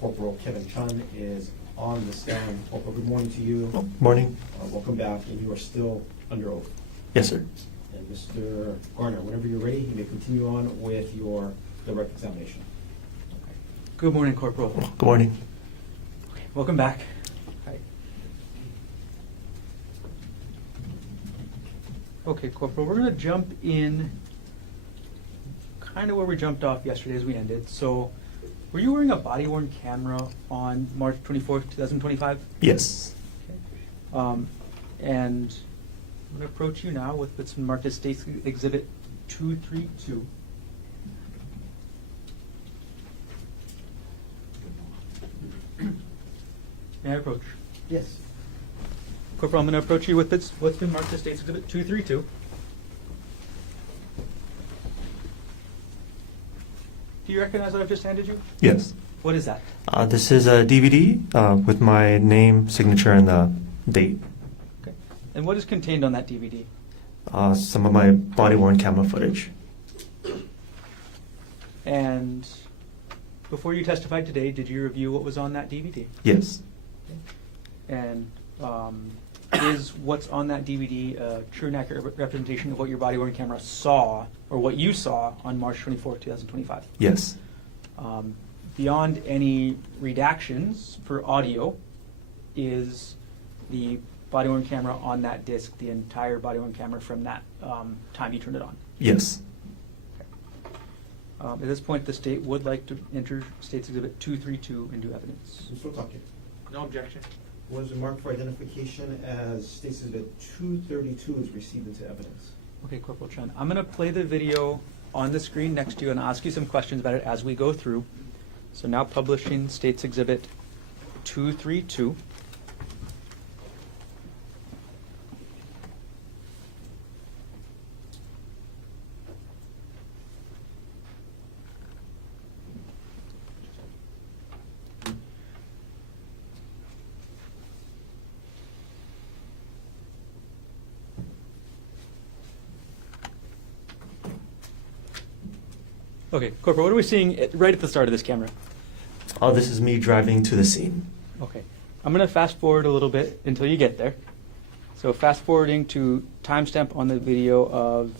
Corporal Kevin Chung is on the stand. Corporal, good morning to you. Oh, morning. Welcome back, and you are still under oath. Yes, sir. And Mr. Garner, whenever you're ready, you may continue on with your direct examination. Okay. Good morning, Corporal. Good morning. Okay, welcome back. Hi. Okay, Corporal, we're going to jump in kind of where we jumped off yesterday as we ended. So, were you wearing a body-worn camera on March 24th, 2025? Yes. Okay. And I'm going to approach you now with what's marked as State's Exhibit 232. May I approach? Yes. Corporal, I'm going to approach you with what's been marked as State's Exhibit 232. Do you recognize what I've just handed you? Yes. What is that? This is a DVD with my name, signature, and the date. Okay. And what is contained on that DVD? Some of my body-worn camera footage. And before you testified today, did you review what was on that DVD? Yes. And is what's on that DVD a true and accurate representation of what your body-worn camera saw, or what you saw on March 24, 2025? Yes. Beyond any redactions for audio, is the body-worn camera on that disc the entire body-worn camera from that time you turned it on? Yes. At this point, the state would like to enter State's Exhibit 232 into evidence. Mr. Otake, No objection. was it marked for identification as State's Exhibit 232 is received into evidence? Okay, Corporal Chen, I'm going to play the video on the screen next to you and ask you some questions about it as we go through. So now publishing State's Exhibit 232. Okay, Corporal, what are we seeing right at the start of this camera? This is me driving to the scene. Okay, I'm going to fast forward a little bit until you get there. So fast forwarding to timestamp on the video of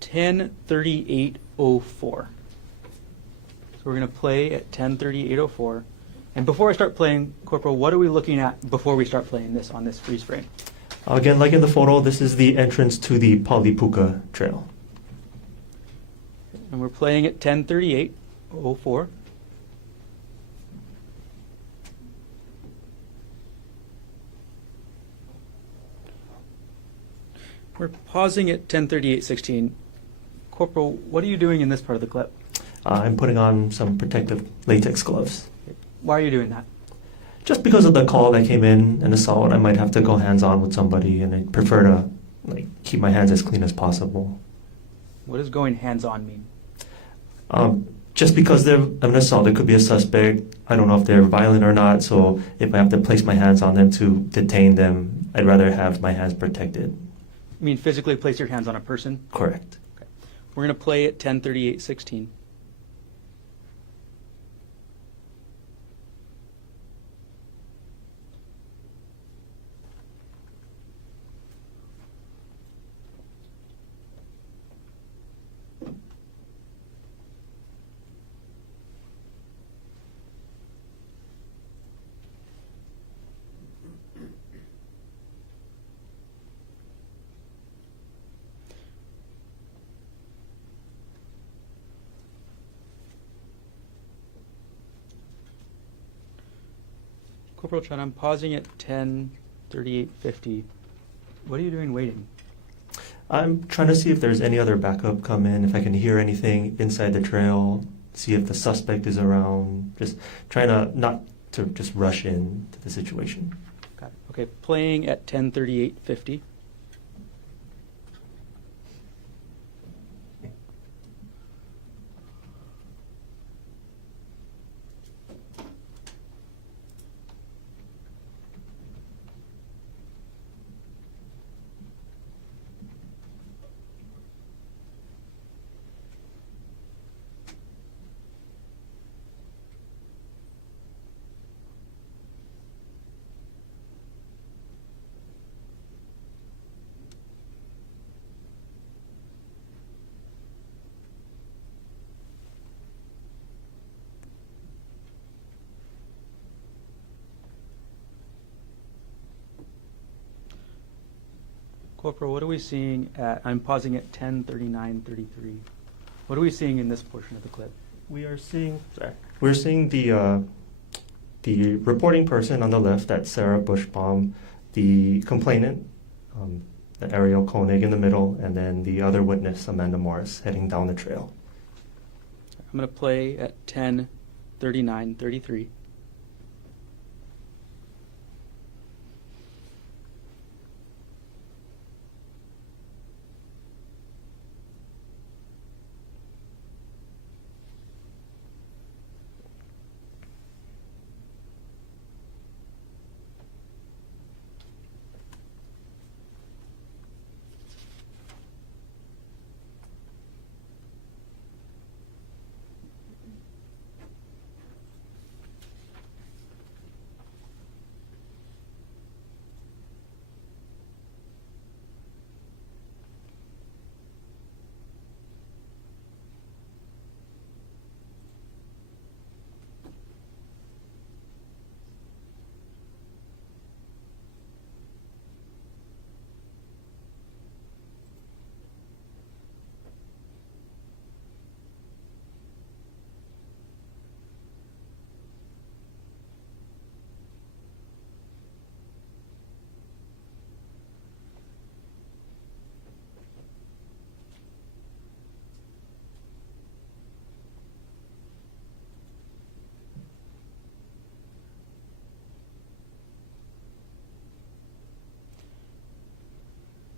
(10:38:04). So we're going to play at 10:38:04. And before I start playing, Corporal, what are we looking at before we start playing this on this freeze frame? Again, like in the photo, this is the entrance to the Paulipuka Trail. And we're playing at 10:38:04. We're pausing at 10:38:16. Corporal, what are you doing in this part of the clip? I'm putting on some protective latex gloves. Why are you doing that? Just because of the call that came in, an assault, I might have to go hands-on with somebody, and I prefer to keep my hands as clean as possible. What does going hands-on mean? Just because they're an assault, it could be a suspect. I don't know if they're violent or not, so if I have to place my hands on them to detain them, I'd rather have my hands protected. You mean physically place your hands on a person? Correct. Okay. We're going to play at 10:38:16. Corporal Chen, I'm pausing at 10:38:50. What are you doing waiting? I'm trying to see if there's any other backup come in, if I can hear anything inside the trail, see if the suspect is around, just trying to not to just rush into the situation. Got it. Okay, playing at 10:38:50. Corporal, what are we seeing at, I'm pausing at 10:39:33. What are we seeing in this portion of the clip? We're seeing the reporting person on the left, that's Sarah Bushbaum, the complainant, the Ariel Konig in the middle, and then the other witness, Amanda Morris, heading down the trail. I'm going to play at 10:39:33.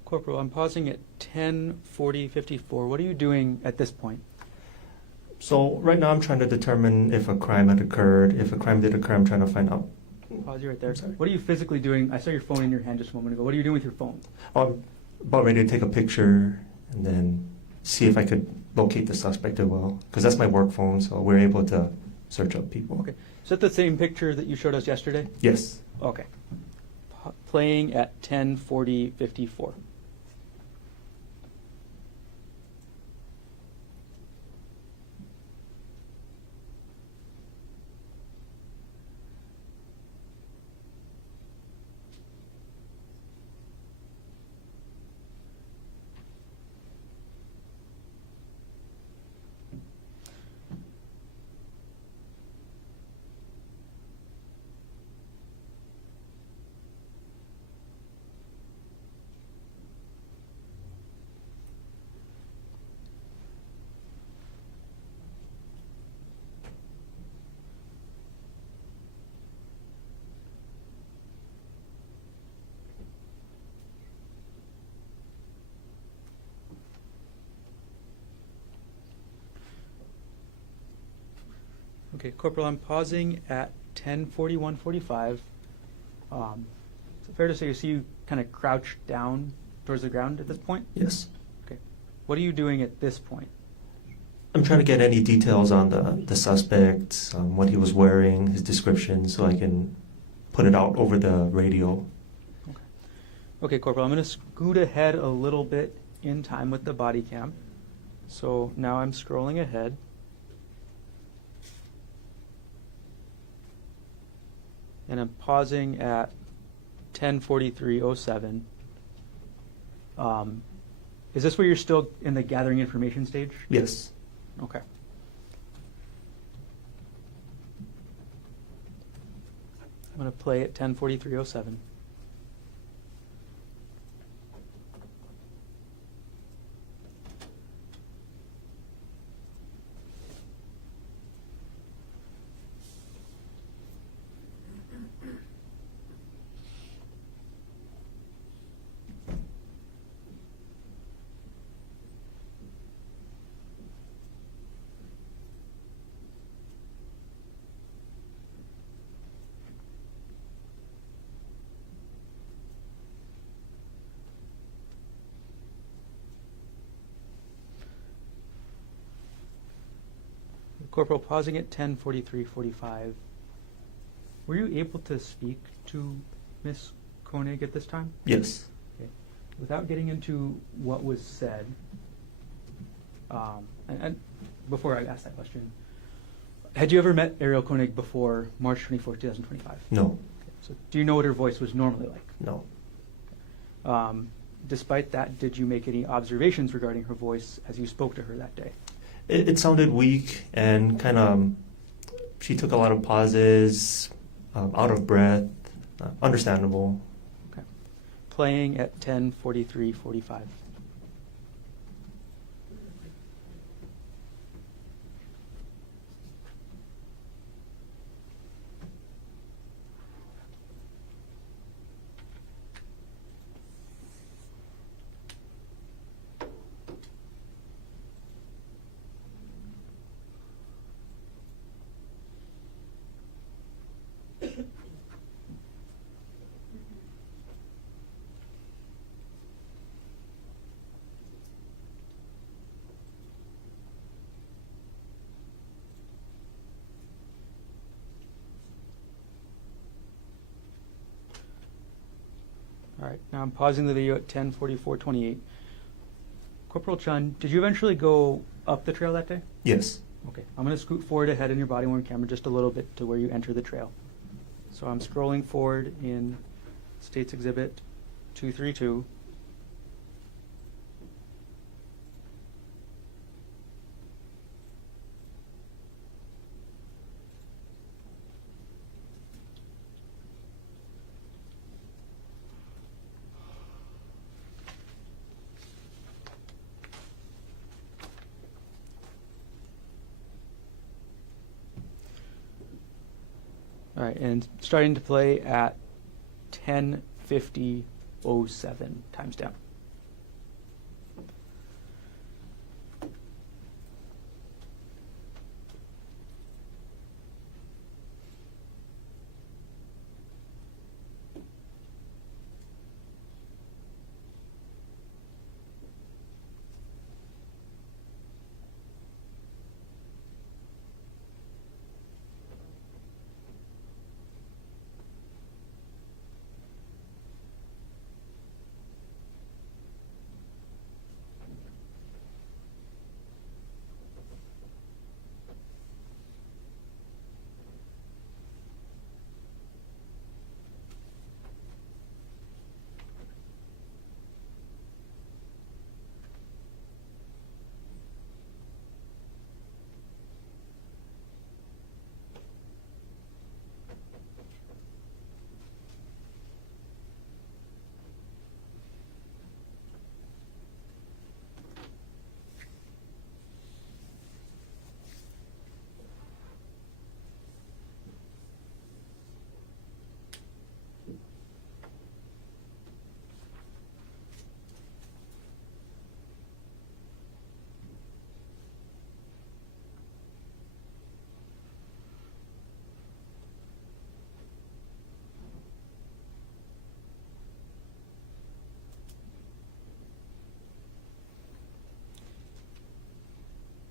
Corporal, I'm pausing at 10:40:54. What are you doing at this point? So right now I'm trying to determine if a crime had occurred. If a crime did occur, I'm trying to find out. Pause you right there. Sorry. What are you physically doing? I saw your phone in your hand just a moment ago. What are you doing with your phone? I'm about ready to take a picture and then see if I could locate the suspect as well, because that's my work phone, so we're able to search up people. Okay. Is that the same picture that you showed us yesterday? Yes. Okay. Playing at 10:40:54. Okay, Corporal, I'm pausing at 10:41:45. Is it fair to say you see you kind of crouched down towards the ground at this point? Yes. Okay. What are you doing at this point? I'm trying to get any details on the suspect, what he was wearing, his description, so I can put it out over the radio. Okay. Okay, Corporal, I'm going to scoot ahead a little bit in time with the body cam. So now I'm scrolling ahead. And I'm pausing at 10:43:07. Is this where you're still in the gathering information stage? Yes. Okay. I'm going to play at 10:43:07. Corporal, pausing at 10:43:45. Were you able to speak to Miss Konig at this time? Yes. Okay. Without getting into what was said, and before I ask that question, had you ever met Ariel Konig before March 24, 2025? No. Okay. So do you know what her voice was normally like? No. despite that, did you make any observations regarding her voice as you spoke to her that day? It sounded weak and kind of, she took a lot of pauses, out of breath, understandable. Okay. Playing at 10:43:45. All right, now I'm pausing the video at 10:44:28. Corporal Chung, did you eventually go up the trail that day? Yes. Okay, I'm going to scoot forward ahead in your body-worn camera just a little bit to where you enter the trail. So I'm scrolling forward in States Exhibit 232. All right, and starting to play at 10:50:07 timestamp.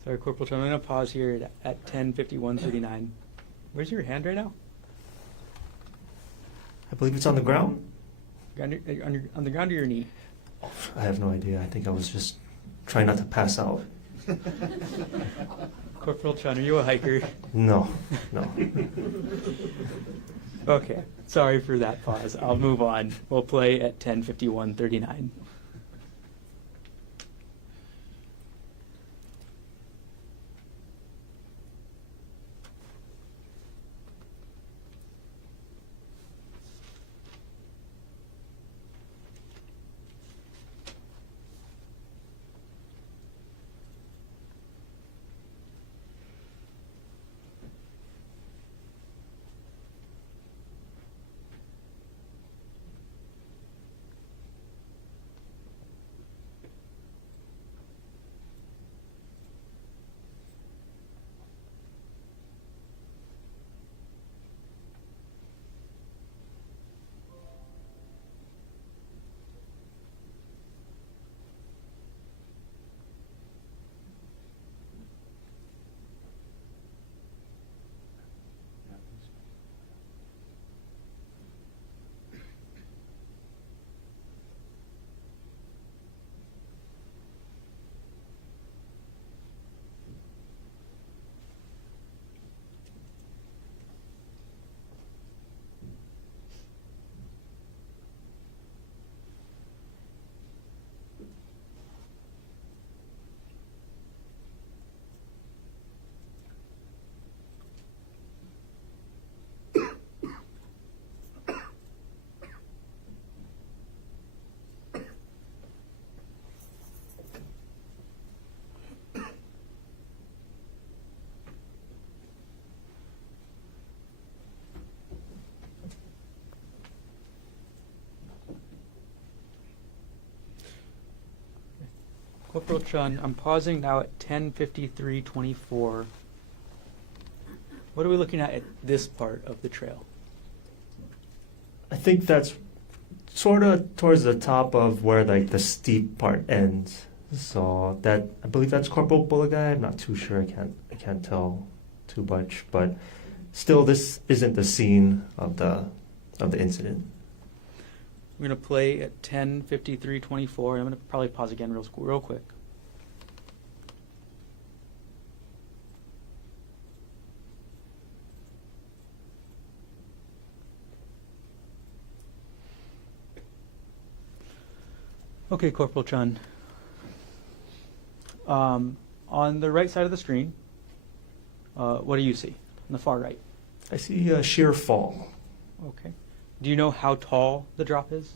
Sorry, Corporal Chung, I'm going to pause here at 10:51:39. Where's your hand right now? I believe it's on the ground. On the ground or your knee? I have no idea. I think I was just trying not to pass out. Corporal Chung, are you a hiker? No, no. Okay, sorry for that pause. I'll move on. We'll play at 10:51:39. Corporal Chung, I'm pausing now at 10:53:24. What are we looking at this part of the trail? I think that's sort of towards the top of where like the steep part ends. So that I believe that's Corporal Bulligai. I'm not too sure. I can't tell too much, but still, this isn't the scene of the incident. We're going to play at 10:53:24. I'm going to probably pause again real quick. Okay, Corporal Chun. On the right side of the screen, what do you see? On the far right. I see a sheer fall. Okay. Do you know how tall the drop is?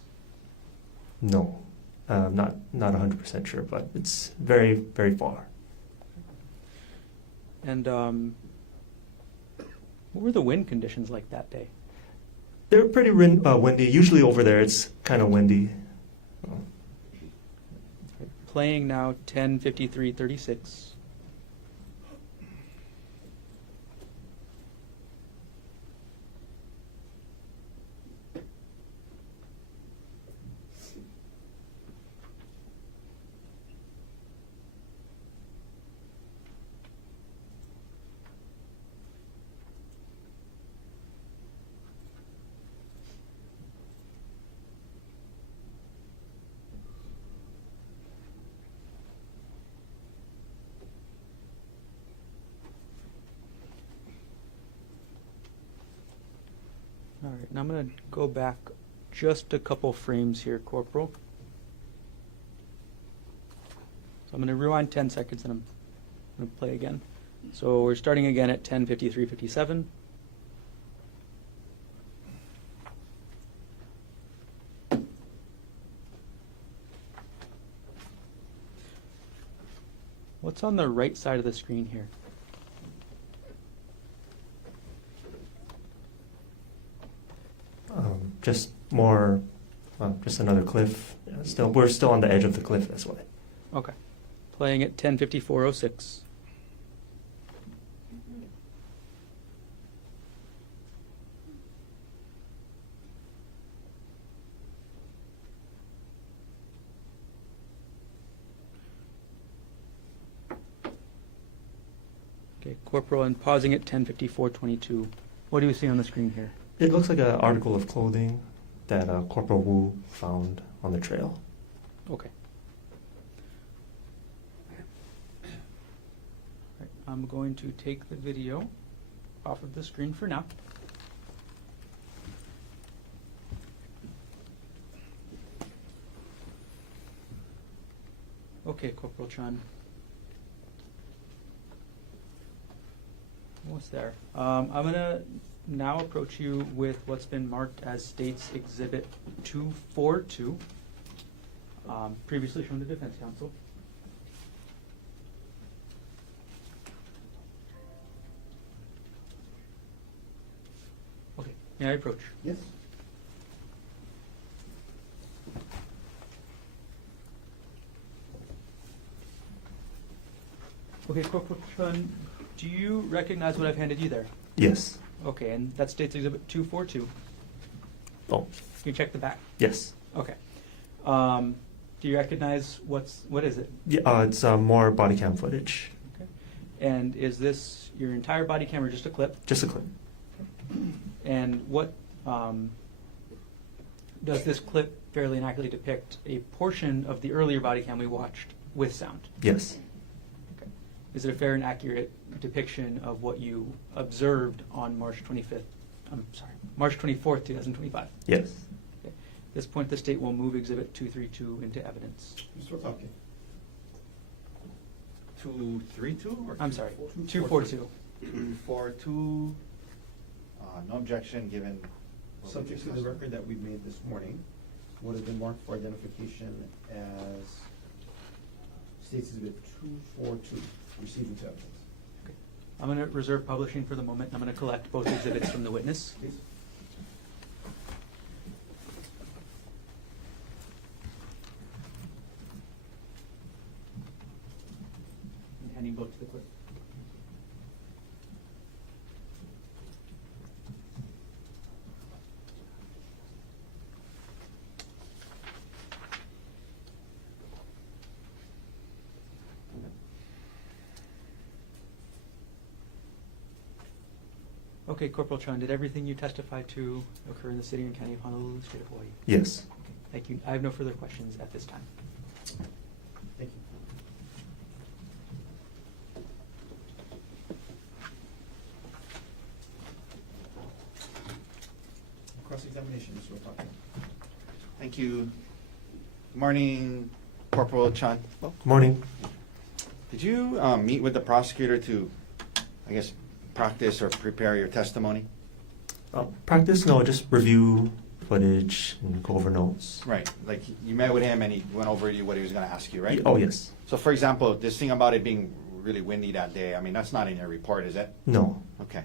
No, not 100% sure, but it's very, very far. And what were the wind conditions like that day? They're pretty windy. Usually over there, it's kind of windy. Playing now 10:53:36. All right, now I'm going to go back just a couple frames here, Corporal. So I'm going to rewind 10 seconds and I'm going to play again. So we're starting again at 10:53:57. What's on the right side of the screen here? Just more, just another cliff. Yeah, we're still on the edge of the cliff. That's why. Okay. Playing at 10:54:06. Okay, Corporal, and pausing at 10:54:22. What do you see on the screen here? It looks like an article of clothing that Corporal Wu found on the trail. Okay. Right, I'm going to take the video off of the screen for now. Okay, Corporal Chun. What's there? I'm going to now approach you with what's been marked as State's Exhibit 242, previously shown to Defense Counsel. Okay, may I approach? Yes. Okay, Corporal Chun, do you recognize what I've handed you there? Yes. Okay, and that's State's Exhibit 242. Oh, Can you check the back? yes. Okay. Do you recognize what is it? Yeah, it's more body cam footage. Okay. And is this your entire body cam or just a clip? Just a clip. And what does this clip fairly and accurately depict a portion of the earlier body cam we watched with sound? Yes. Okay. Is it a fair and accurate depiction of what you observed on March 24th, 2025? Yes. Okay. At this point, the state will move Exhibit 232 into evidence. Mr. Otake. 232 or I'm sorry, 242. 242. 242. No objection given. what we Subject to the discussed. record that we made this morning, would have been marked for identification as State's Exhibit 242, received into evidence. Okay. I'm going to reserve publishing for the moment. I'm going to collect both exhibits from the witness. Please. being booked to the clerk. Okay, Corporal Chung, did everything you testified to occur in the city and county of Honolulu, state of Hawaii? Yes. Thank you. I have no further questions at this time. Thank you. Cross-examination, Mr. Otake. Thank you. Good morning, Corporal Chung. Good morning. Did you meet with the prosecutor to, I guess, practice or prepare your testimony? Practice? No, just review footage and go over notes. Right, like you met with him and he went over you what he was going to ask you, right? Oh, yes. So for example, this thing about it being really windy that day, I mean, that's not in your report, is it? No. Okay.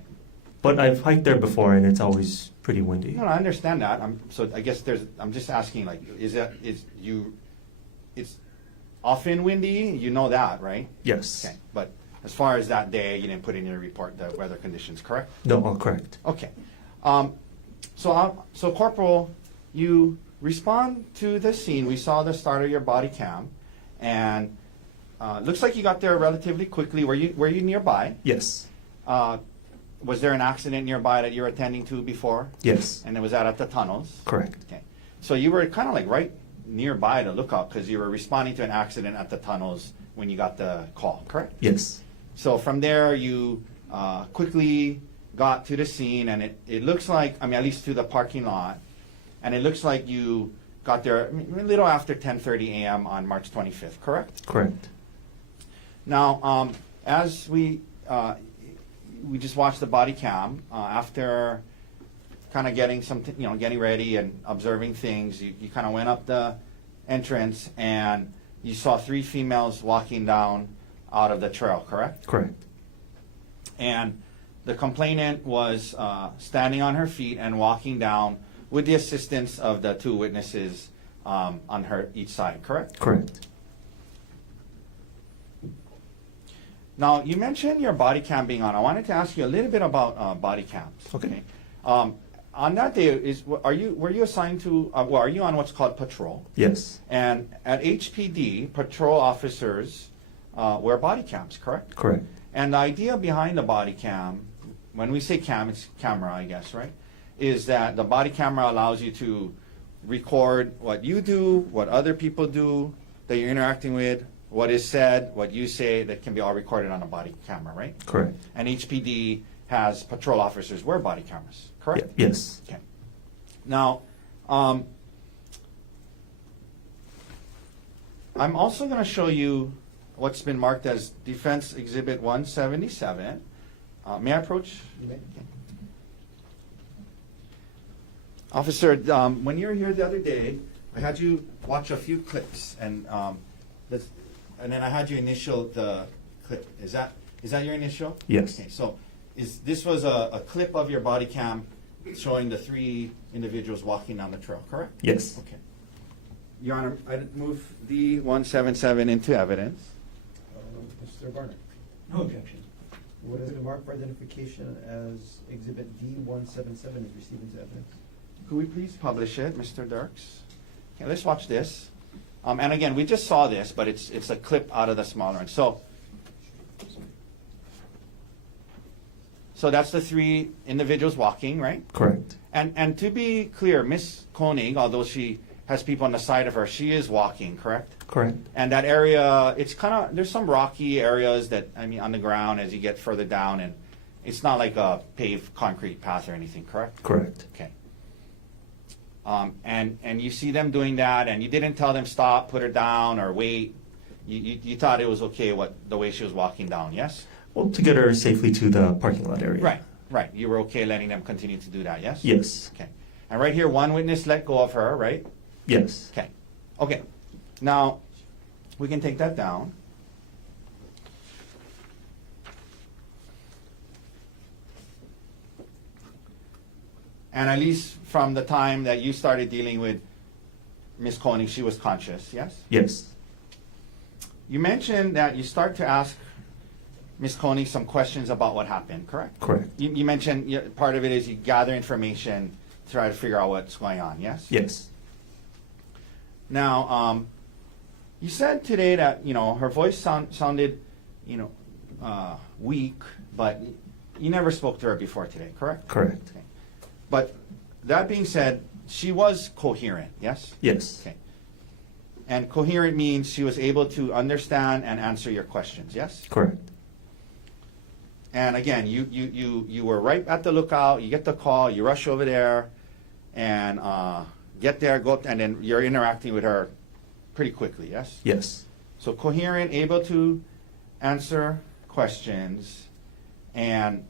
But I've hiked there before, and it's always pretty windy. No, I understand that. So I guess I'm just asking, like, it's often windy, you know that, right? Yes. Okay, but as far as that day, you didn't put in your report the weather conditions, correct? No, correct. Okay. So Corporal, you respond to the scene. We saw the start of your body cam, and looks like you got there relatively quickly. Were you nearby? Yes. Was there an accident nearby that you were attending to before? Yes. And was that at the tunnels? Correct. Okay. So you were kind of like right nearby to look up because you were responding to an accident at the tunnels when you got the call, correct? Yes. So from there, you quickly got to the scene, and it looks like, I mean, at least to the parking lot, and it looks like you got there a little after 10:30 a.m. on March 25th, correct? Correct. Now, as we just watched the body cam, after kind of getting getting ready and observing things, you kind of went up the entrance, and you saw 3 females walking down out of the trail, correct? Correct. And the complainant was standing on her feet and walking down with the assistance of the 2 witnesses on her each side, correct? Correct. Now, you mentioned your body cam being on. I wanted to ask you a little bit about body cams. Okay. On that day, were you assigned to? Are you on what's called patrol? Yes. And at HPD, patrol officers wear body cams, correct? Correct. And the idea behind the body cam, when we say cam, it's camera, I guess, right? Is that the body camera allows you to record what you do, what other people do that you're interacting with, what is said, what you say, that can be all recorded on a body camera, right? Correct. And HPD has patrol officers wear body cameras, correct? Yes. Okay. Now, I'm also going to show you what's been marked as Defense Exhibit 177. May I approach? You may. Okay. Officer, when you were here the other day, I had you watch a few clips, and then I had you initial the clip. Is that your initial? Yes. Okay, so this was a clip of your body cam showing the 3 individuals walking down the trail, correct? Yes. Okay. Your Honor, I move D177 into evidence. Mr. Barnett, No objection. what has been marked for identification as Exhibit D177 is received into evidence? Could we please publish it, Mr. Dirks? Okay, let's watch this. And again, we just saw this, but it's a clip out of the smaller one. So that's the 3 individuals walking, right? Correct. And to be clear, Miss Konig, although she has people on the side of her, she is walking, correct? Correct. And that area, it's kind of, there's some rocky areas that, I mean, on the ground as you get further down, and it's not like a paved concrete path or anything, correct? Correct. Okay. And you see them doing that, and you didn't tell them stop, put her down, or wait. You thought it was okay the way she was walking down, yes? Well, to get her safely to the parking lot area. Right. You were okay letting them continue to do that, yes? Yes. Okay. And right here, 1 witness let go of her, right? Yes. Okay. Now, we can take that down. And at least from the time that you started dealing with Ms. Konig, she was conscious, yes? Yes. You mentioned that you start to ask Ms. Konig some questions about what happened, correct? Correct. You mentioned part of it is you gather information to try to figure out what's going on, yes? Yes. Now, you said today that, her voice sounded, weak, but you never spoke to her before today, correct? Correct. Okay. But that being said, she was coherent, yes? Yes. Okay. And coherent means she was able to understand and answer your questions, yes? Correct. And again, you were right at the lookout, you get the call, you rush over there, and get there, and then you're interacting with her pretty quickly, yes? Yes. So coherent, able to answer questions, and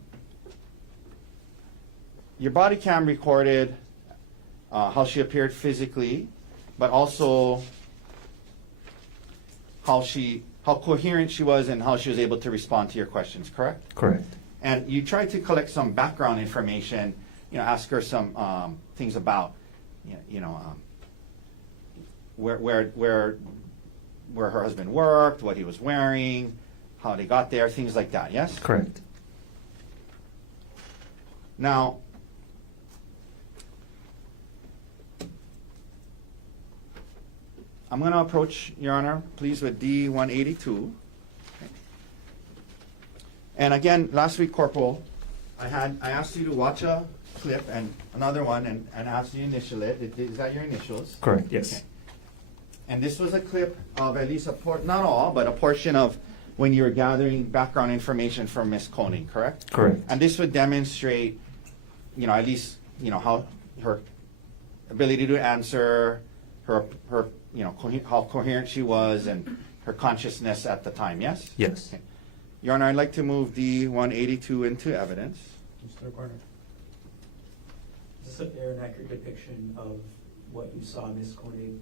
your body cam recorded how she appeared physically, but also how coherent she was and how she was able to respond to your questions, correct? Correct. And you tried to collect some background information, ask her some things about, where her husband worked, what he was wearing, how they got there, things like that, yes? Correct. Now, I'm going to approach, Your Honor, please, with D-182. Okay. And again, last week, Corporal, I asked you to watch a clip and another one and asked you to initial it. Is that your initials? Correct. Yes. Okay. And this was a clip of at least not all, but a portion of when you were gathering background information from Ms. Konig, correct? Correct. And this would demonstrate, at least, how her ability to answer, her how coherent she was, and her consciousness at the time, yes? Yes. Okay. Your Honor, I'd like to move D-182 into evidence. Mr. Garner. Is this a fair and accurate depiction of what you saw Ms. Konig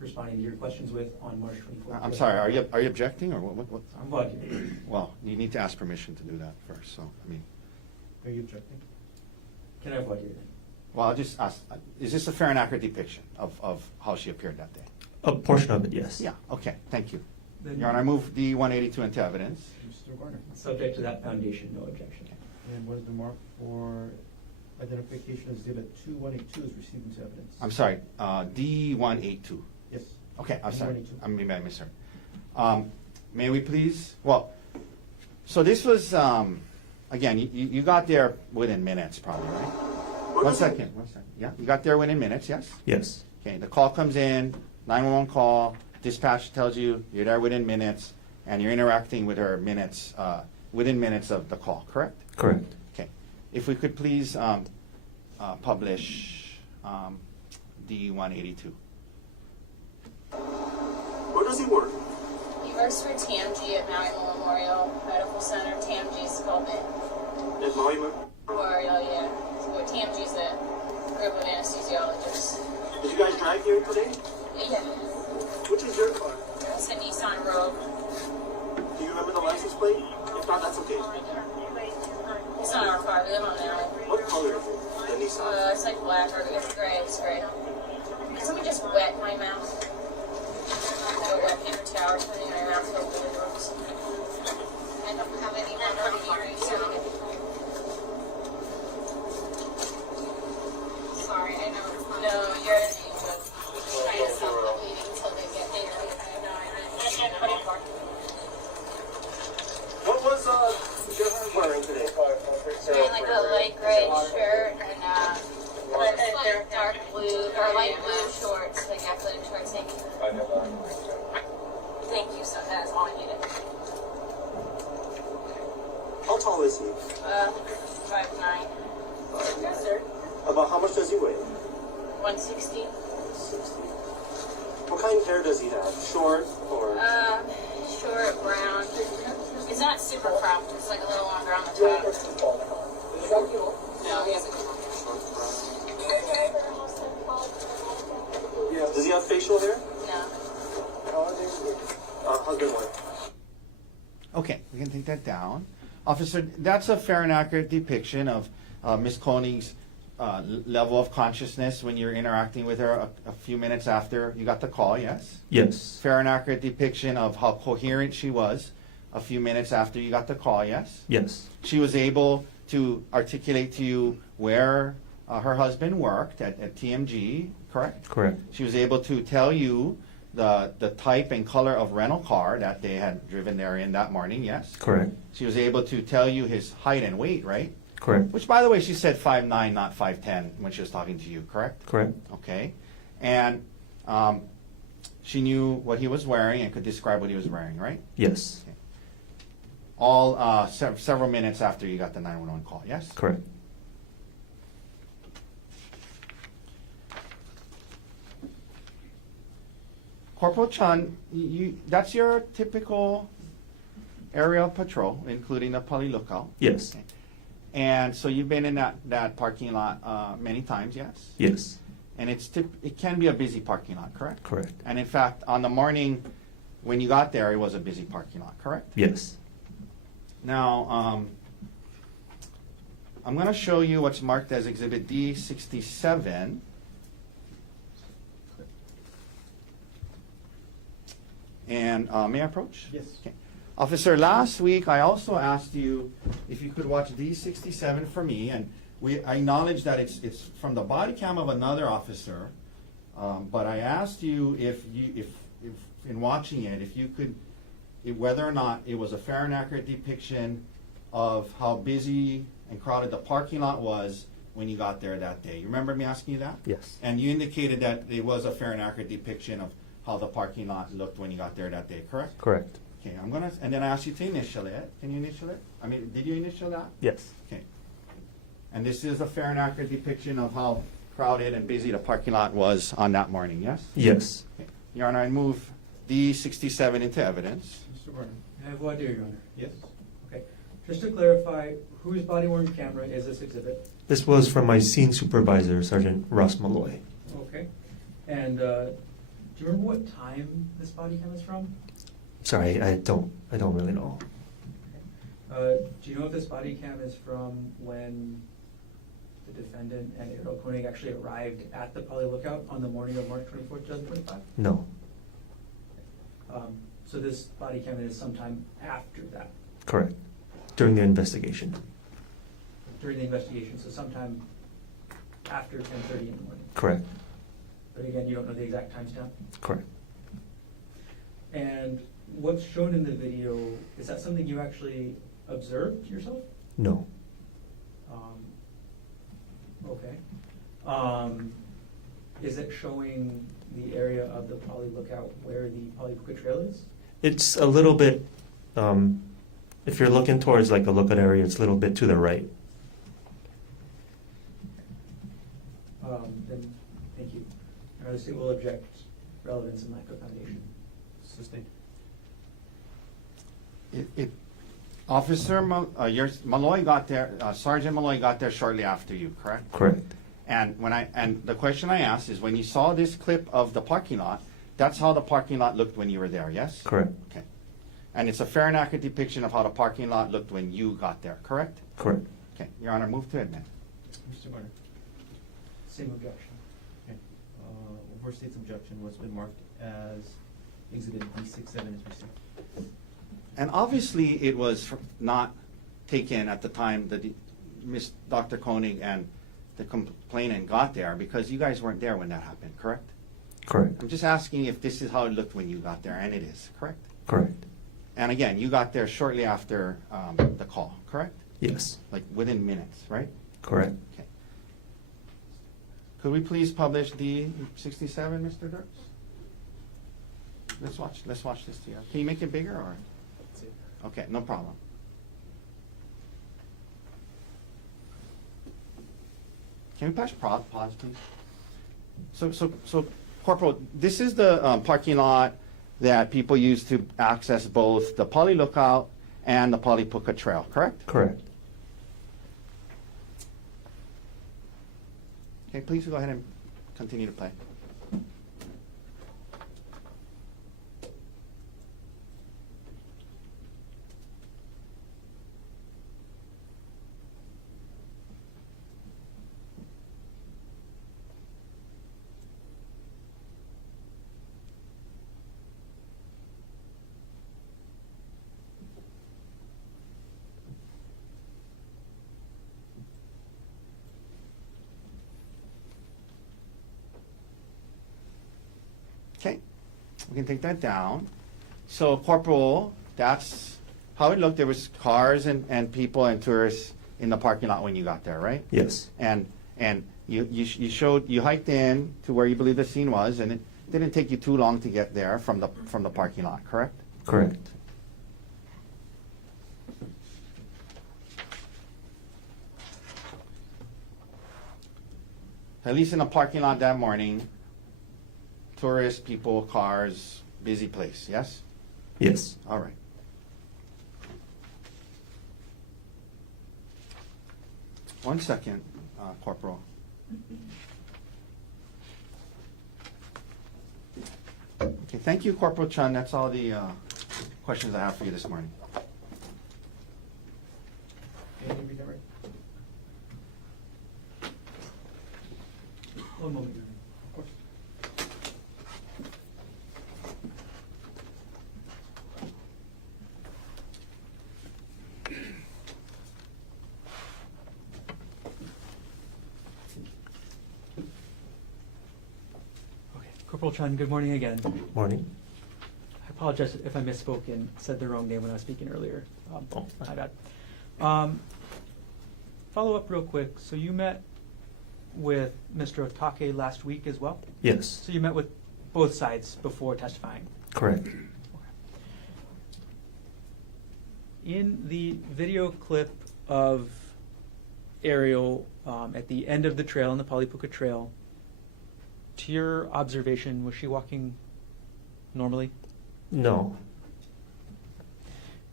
responding to your questions with on March 24th? I'm sorry, are you objecting, or what? I'm bugging. Well, you need to ask permission to do that first, so, Are you objecting? Can I bug you then? well, I'll just ask, is this a fair and accurate depiction of how she appeared that day? A portion of it, yes. Yeah, okay, thank you. Then- Your Honor, I move D-182 into evidence. Mr. Garner. Subject to that foundation, no objection. And what is the mark for identification of exhibit 2182 is received into evidence? I'm sorry, D-182. Yes. Okay, I'm sorry, 182. I misheard. May we please, so this was, again, you got there within minutes probably, right? One second. Yeah, you got there within minutes, yes? Yes. Okay, the call comes in, 911 call, dispatch tells you you're there within minutes, and you're interacting with her within minutes of the call, correct? Correct. Okay. If we could please publish D-182. Where does he work? He works for TMG at Maui Memorial Medical Center. TMG's called it At Maui Memorial, yeah. So TMG's a group of anesthesiologists. Did you guys drive here today? Yeah. Which is your car? It's a Nissan Rogue. Do you remember the license plate? If not, that's okay. It's not our car. We live on the island. What color is it? The Nissan. It's like black or it's gray. It's gray. Can somebody just wet my mouth? I have a wet paper towel turning my mouth filled with drugs. I don't have any more hearing, so sorry, I know. No, you're an angel. Trying to stop the bleeding until they get there. What was Gerhardt wearing today? Wearing like a light gray shirt and like dark blue or light blue shorts, like athletic shorts. Thank you. Thank you. So that's all I needed. How tall is he? 5'9". Yes, sir. About how much does he weigh? 160. 60. What kind of hair does he have? Short or? Short brown. It's not super cropped. It's like a little longer on the top. No, he hasn't. Yeah. Does he have facial hair? No. Husband, wife. Okay, we can take that down. Officer, that's a fair and accurate depiction of Ms. Konig's level of consciousness when you're interacting with her a few minutes after you got the call, yes? Yes. Fair and accurate depiction of how coherent she was a few minutes after you got the call, yes? Yes. She was able to articulate to you where her husband worked at TMG, correct? Correct. She was able to tell you the type and color of rental car that they had driven there in that morning, yes? Correct. She was able to tell you his height and weight, right? Correct. Which, by the way, she said 5'9", not 5'10", when she was talking to you, correct? Correct. Okay. And she knew what he was wearing and could describe what he was wearing, right? Yes. All several minutes after you got the 911 call, yes? Correct. Corporal Chung, that's your typical area of patrol, including the poly lookout. Yes. Okay. And so you've been in that parking lot many times, yes? Yes. And it can be a busy parking lot, correct? Correct. And in fact, on the morning when you got there, it was a busy parking lot, correct? Yes. Now, I'm going to show you what's marked as Exhibit D67. And may I approach? Yes. Okay. Officer, last week I also asked you if you could watch D67 for me, and I acknowledge that it's from the body cam of another officer, but I asked you if in watching it, if you could, whether or not it was a fair and accurate depiction of how busy and crowded the parking lot was when you got there that day. You remember me asking you that? Yes. And you indicated that it was a fair and accurate depiction of how the parking lot looked when you got there that day, correct? Correct. Okay, and then I asked you to initial it. Can you initial it? I mean, did you initial that? Yes. Okay. And this is a fair and accurate depiction of how crowded and busy the parking lot was on that morning, yes? Yes. Okay. Your Honor, I move D67 into evidence. Mr. Vernon? I have one, dear Your Honor. Yes. Okay. Just to clarify, whose body-worn camera is this exhibit? This was from my scene supervisor, Sergeant Ross Malloy. Okay. And do you remember what time this body cam is from? Sorry, I don't really know. Do you know if this body cam is from when the defendant and Gerhardt Konig actually arrived at the Poly Lookout on the morning of March 24, 2025? No. So this body cam is sometime after that, Correct. During the investigation. during the investigation, so sometime after 10:30 in the morning. Correct. But again, you don't know the exact timestamp? Correct. And what's shown in the video, is that something you actually observed yourself? No. Okay. Is it showing the area of the Poly Lookout where the Poly Puka Trail is? It's a little bit, if you're looking towards like the lookout area, it's a little bit to the right. Then, thank you. The state will object relevance and lack of foundation. Sustained. Officer Malloy got there, Sergeant Malloy got there shortly after you, correct? Correct. And the question I asked is, when you saw this clip of the parking lot, that's how the parking lot looked when you were there, yes? Correct. Okay. And it's a fair and accurate depiction of how the parking lot looked when you got there, correct? Correct. Okay, Your Honor, move to admit. Mr. Vernon? Same objection. Okay. Overstate's objection, what's been marked as Exhibit D67 is received. And obviously, it was not taken at the time that Dr. Konig and the complainant got there, because you guys weren't there when that happened, correct? Correct. I'm just asking if this is how it looked when you got there, and it is, correct? Correct. And again, you got there shortly after the call, correct? Yes. Like within minutes, right? Correct. Okay. Could we please publish D67, Mr. Dirks? Let's watch this together. Can you make it bigger, or? Okay, no problem. Can we pause, please? So, Corporal, this is the parking lot that people use to access both the Poly Lookout and the Poly Puka Trail, correct? Correct. Okay, please go ahead and continue to play. Okay, we can take that down. So Corporal, that's how it looked. There was cars and people and tourists in the parking lot when you got there, right? Yes. And you hiked in to where you believe the scene was, and it didn't take you too long to get there from the parking lot, correct? Correct. At least in the parking lot that morning, tourists, people, cars, busy place, yes? Yes. All right. One second, Corporal. Okay, thank you, Corporal Chung. That's all the questions I have for you this morning. Any redirect? One moment, Your Honor. Of course. Okay, Corporal Chung, good morning again. Morning. I apologize if I misspoke and said the wrong name when I was speaking earlier. Oh. My bad. Follow up real quick. So you met with Mr. Otake last week as well? Yes. So you met with both sides before testifying? Correct. In the video clip of Ariel at the end of the trail, on the Palipuka Trail, to your observation, was she walking normally? No.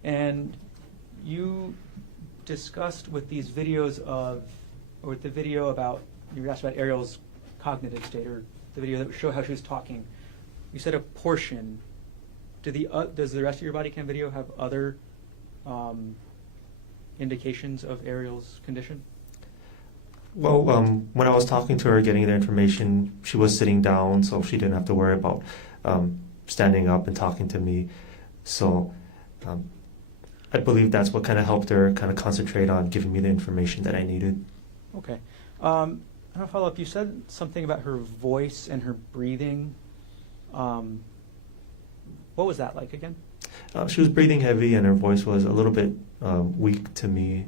And you discussed with these videos of, or with the video about, you were asked about Ariel's cognitive state, or the video that would show how she was talking. You said a portion. Does the rest of your body cam video have other indications of Ariel's condition? Well, when I was talking to her, getting the information, she was sitting down, so she didn't have to worry about standing up and talking to me. So I believe that's what kind of helped her kind of concentrate on giving me the information that I needed. Okay. And I'll follow up. You said something about her voice and her breathing. What was that like again? She was breathing heavy, and her voice was a little bit weak to me.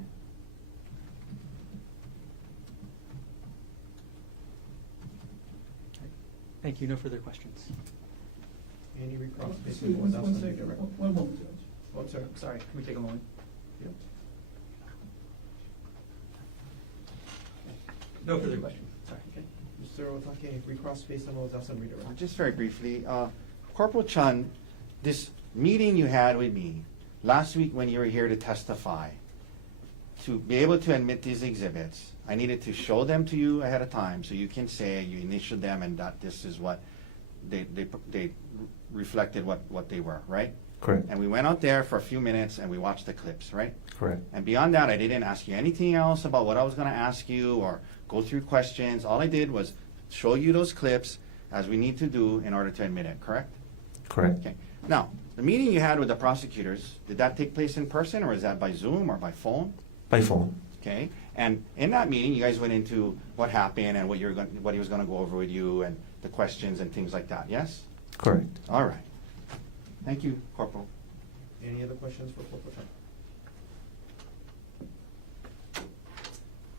Thank you. No further questions. Any recross based Excuse on me, what one was asked on second. redirect? One moment, Judge. Oh, sorry. Sorry. Can we take a moment? Yep. No further questions. Sorry. Okay. Mr. Otake, recross based on what was asked on redirect? Just very briefly, Corporal Chun, this meeting you had with me last week when you were here to testify, to be able to admit these exhibits, I needed to show them to you ahead of time so you can say you initialed them and that this is what they reflected what they were, right? Correct. And we went out there for a few minutes and we watched the clips, right? Correct. And beyond that, I didn't ask you anything else about what I was going to ask you or go through questions. All I did was show you those clips as we need to do in order to admit it, correct? Correct. Okay. Now, the meeting you had with the prosecutors, did that take place in person or is that by Zoom or by phone? By phone. Okay. And in that meeting, you guys went into what happened and what he was going to go over with you and the questions and things like that, yes? Correct. All right. Thank you, Corporal. Any other questions for Corporal Chung?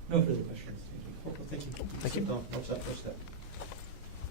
No further questions. Corporal, thank you. Thank you. Sit down. Watch that first step.